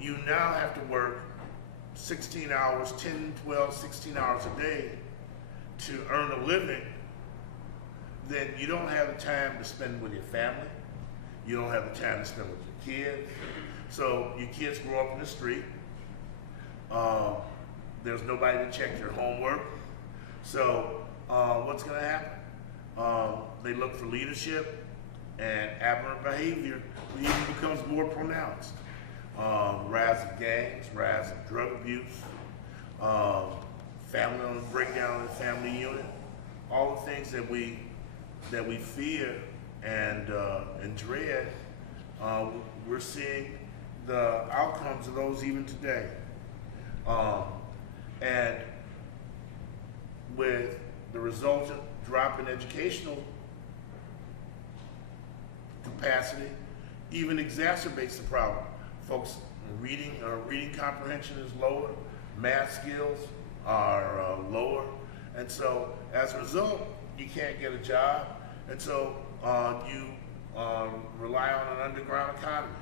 you now have to work 16 hours, 10, 12, 16 hours a day to earn a living, then you don't have the time to spend with your family. You don't have the time to spend with your kids. So your kids grow up in the street. There's nobody to check your homework. So what's going to happen? They look for leadership, and aberrant behavior even becomes more pronounced. Rise of gangs, rise of drug abuse, family breakdown in the family unit, all the things that we fear and dread. We're seeing the outcomes of those even today. And with the resultant drop in educational capacity, even exacerbates the problem. Folks, reading comprehension is lower, math skills are lower, and so as a result, you can't get a job, and so you rely on an underground economy,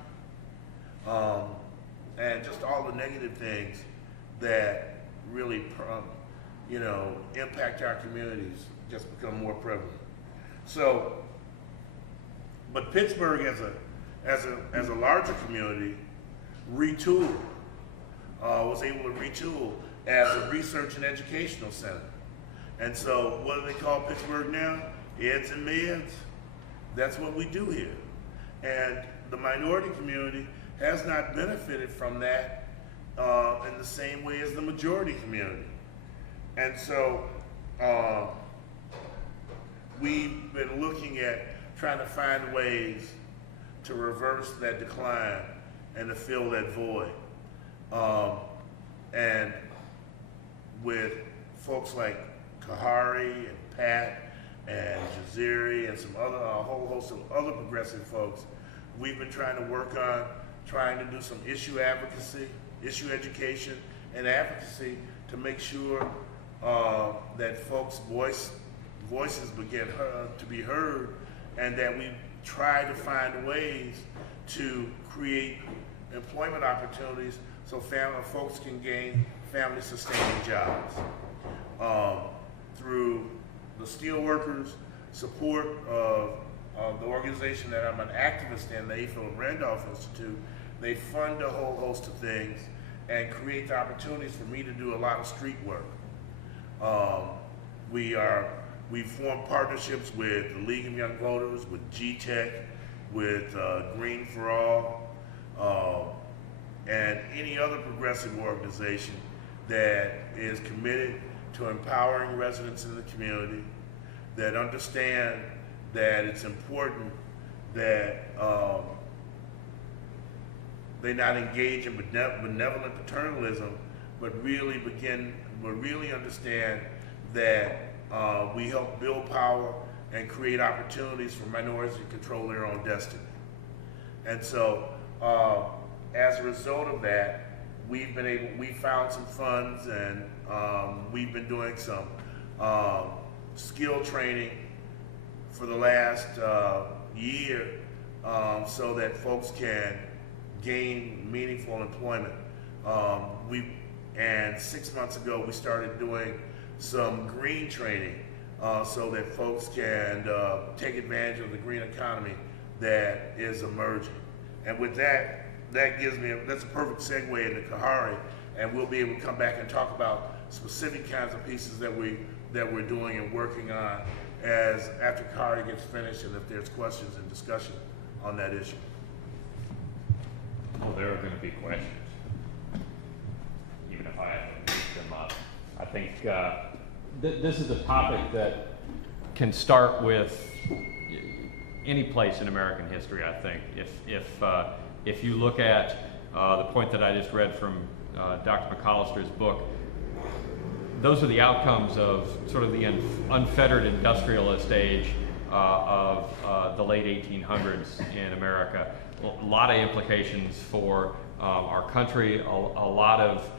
and just all the negative things that really impact our communities just become more prevalent. So, but Pittsburgh as a larger community retooled, was able to retool as a research and educational center. And so what do they call Pittsburgh now? Eds and Meds. That's what we do here. And the minority community has not benefited from that in the same way as the majority community. And so we've been looking at trying to find ways to reverse that decline and to fill that void. And with folks like Kahari and Pat and Jaziri and a whole host of other progressive folks, we've been trying to work on trying to do some issue advocacy, issue education and advocacy to make sure that folks' voices begin to be heard, and that we try to find ways to create employment opportunities so folks can gain family-sustaining jobs. Through the steelworkers' support of the organization that I'm an activist in, the A. Philip Randolph Institute, they fund a whole host of things and create the opportunities for me to do a lot of street work. We formed partnerships with the League of Young Voters, with GTEC, with Green for All, and any other progressive organization that is committed to empowering residents in the community, that understand that it's important that they not engage in benevolent paternalism, but really understand that we help build power and create opportunities for minorities to control their own destiny. And so, as a result of that, we found some funds, and we've been doing some skill training for the last year, so that folks can gain meaningful employment. And 6 months ago, we started doing some green training so that folks can take advantage of the green economy that is emerging. And with that, that's a perfect segue into Kahari, and we'll be able to come back and talk about specific kinds of pieces that we're doing and working on after Kahari gets finished, and if there's questions and discussion on that issue. Well, there are going to be questions, even if I haven't picked them up. I think this is a topic that can start with any place in American history. I think if you look at the point that I just read from Dr. McAllister's book, those are the outcomes of sort of the unfettered industrialist age of the late 1800s in America. A lot of implications for our country, a lot of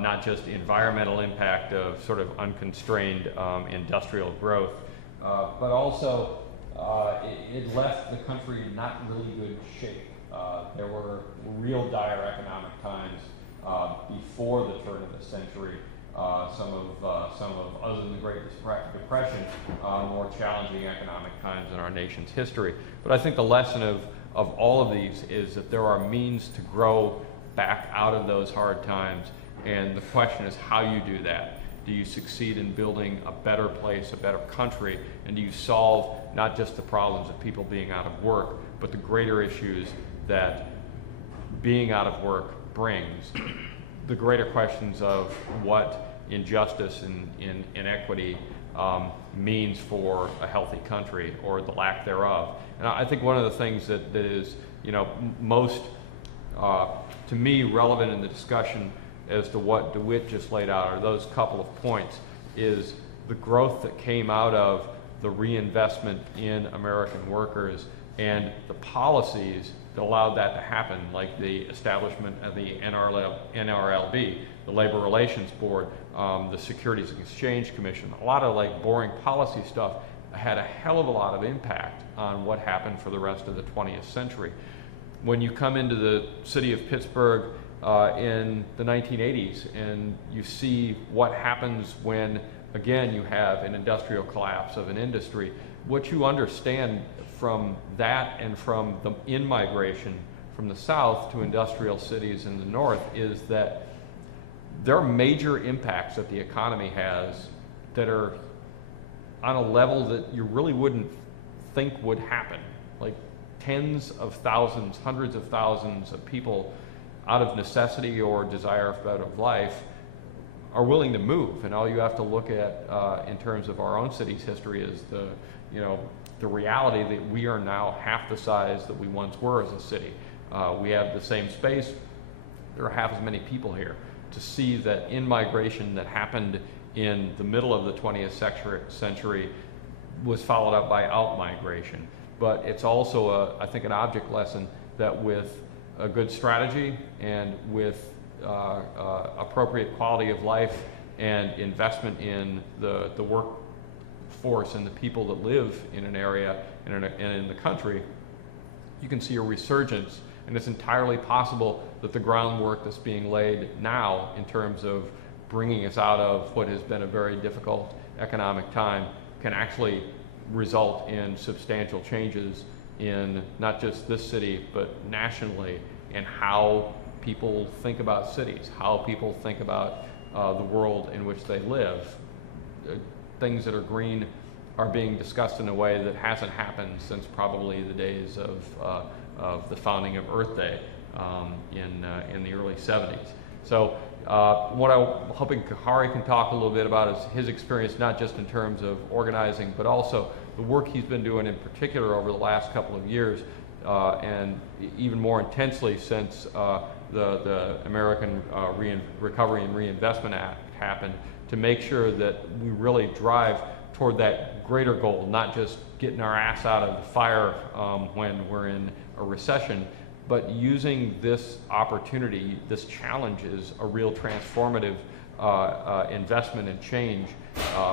not just environmental impact of sort of unconstrained industrial growth, but also it left the country in not really good shape. There were real dire economic times before the turn of the century. Some of, other than the Great Depression, more challenging economic times in our nation's history. But I think the lesson of all of these is that there are means to grow back out of those hard times, and the question is how you do that. Do you succeed in building a better place, a better country, and do you solve not just the problems of people being out of work, but the greater issues that being out of work brings, the greater questions of what injustice and inequity means for a healthy country, or the lack thereof. And I think one of the things that is, most to me relevant in the discussion as to what DeWitt just laid out, or those couple of points, is the growth that came out of the reinvestment in American workers and the policies that allowed that to happen, like the establishment of the NRLB, the Labor Relations Board, the Securities and Exchange Commission. A lot of like boring policy stuff had a hell of a lot of impact on what happened for the rest of the 20th century. When you come into the city of Pittsburgh in the 1980s and you see what happens when, again, you have an industrial collapse of an industry, what you understand from that and from the in-migration from the south to industrial cities in the north is that there are major impacts that the economy has that are on a level that you really wouldn't think would happen. Like tens of thousands, hundreds of thousands of people out of necessity or desire of better life are willing to move. And all you have to look at in terms of our own city's history is the reality that we are now half the size that we once were as a city. We have the same space, there are half as many people here. To see that in-migration that happened in the middle of the 20th century was followed up by out-migration. But it's also, I think, an object lesson that with a good strategy and with appropriate quality of life and investment in the workforce and the people that live in an area and in the country, you can see a resurgence. And it's entirely possible that the groundwork that's being laid now in terms of bringing us out of what has been a very difficult economic time can actually result in substantial changes in not just this city, but nationally, and how people think about cities, how people think about the world in which they live. Things that are green are being discussed in a way that hasn't happened since probably the days of the founding of Earth Day in the early 70s. So what I'm hoping Kahari can talk a little bit about is his experience, not just in terms of organizing, but also the work he's been doing in particular over the last couple of years, and even more intensely since the American Recovery and Reinvestment Act happened, to make sure that we really drive toward that greater goal, not just getting our ass out of the fire when we're in a recession, but using this opportunity, this challenge is a real transformative investment and change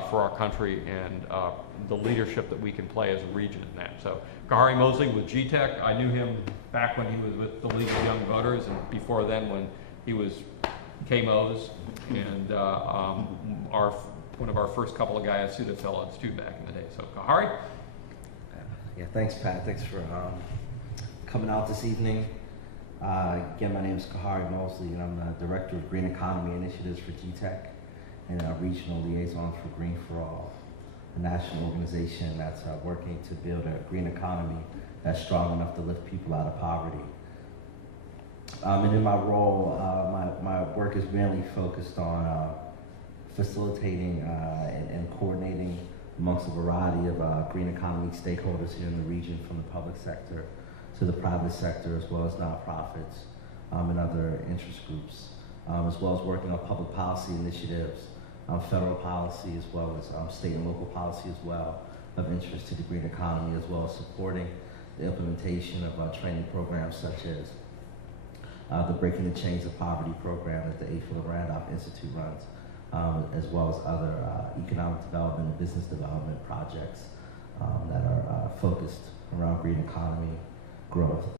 for our country and the leadership that we can play as a region in that. So Kahari Mosley with GTEC, I knew him back when he was with the League of Young Voters, and before then when he was KMOs and one of our first couple of Guyasuta fellows too back in the day. So Kahari? Yeah, thanks Pat, thanks for coming out this evening. Again, my name is Kahari Mosley, and I'm the Director of Green Economy Initiatives for GTEC and a Regional Liaison for Green for All, a national organization that's working to build a green economy that's strong enough to lift people out of poverty. And in my role, my work is mainly focused on facilitating and coordinating amongst a variety of green economy stakeholders here in the region, from the public sector to the private sector, as well as nonprofits and other interest groups, as well as working on public policy initiatives, federal policy, as well as state and local policy as well, of interest to the green economy, as well as supporting the implementation of training programs such as the Breaking the Chains of Poverty program that the A. Philip Randolph Institute runs, as well as other economic development and business development projects that are focused around green economy growth.